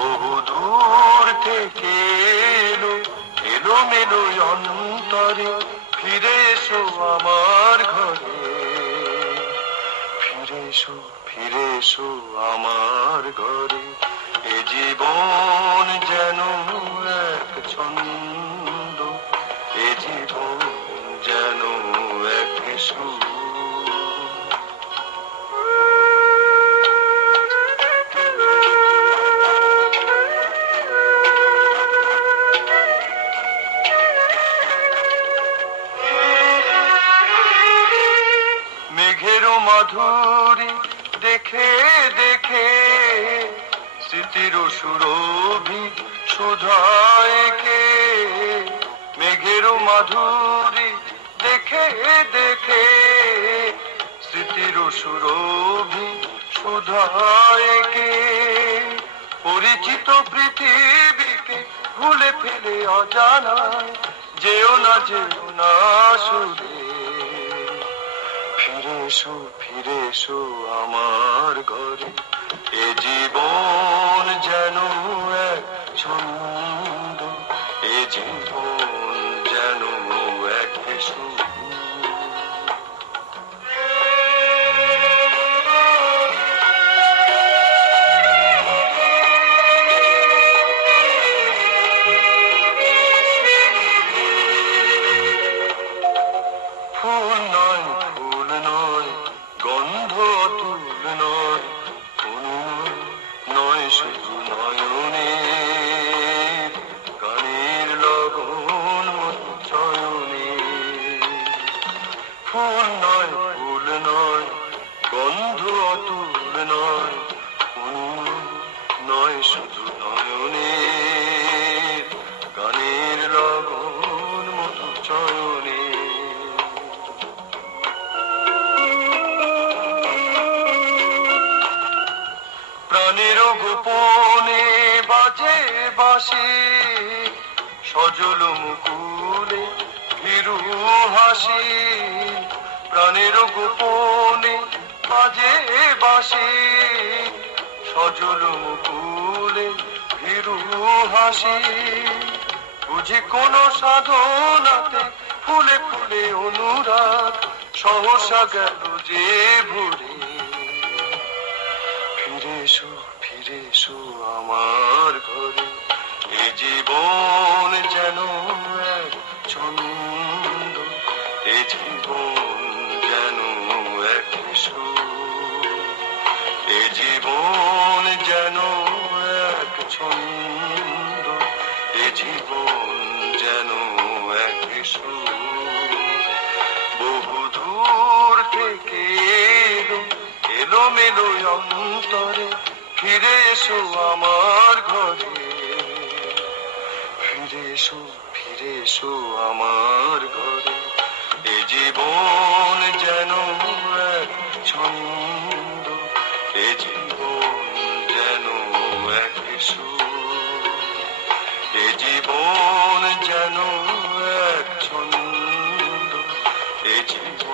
বহু দূর থেকে এলো এলো মেলো অন্তরে, ফিরে এসো আমার ঘরে। ফিরে এসো ফিরে এসো আমার ঘরে। এ জীবন যেন এক ছন্দ মাধুরী দেখে দেখে স্মৃতির সুরভি সুধায় কে মেঘেরও মাধুরী দেখে দেখে স্মৃতির সুরভি সুধায়কে, পরিচিত পৃথিবীকে ভুলে ফেলে অজানায় যেও না যেও না সুরে ফিরে এসো ফিরে এসো আমার ঘরে। এ জীবন যেন এক ছন্দ, এ জীবন যেন এক সুর ফুল নয় ফুল নয়, গন্ধ অতুল নয় নয়, শুধু নয়নে। গানের লগন মতো চয়নে। প্রাণের গোপনে বাজে বাসি সজল মুকুলে হাসি, প্রাণের গোপনে বাজে বাসি, সজল মুকুলে ভীরু হাসি। বুঝি কোন সাধনাতে ফুলে ফুলে অনুরাগ, সহসা গেল যে ভুরে। ফিরে এসো ফিরে এসো আমার ঘরে, এ জীবন যেন এক ছন্দ এ জীবন যেন এক ছন্দ, এ জীবন যেন এক বহু দূর থেকে এলো মেলো অন্তরে, ফিরে এসো আমার ঘরে। ফিরে এসো ফিরে এসো আমার ঘরে। bilhete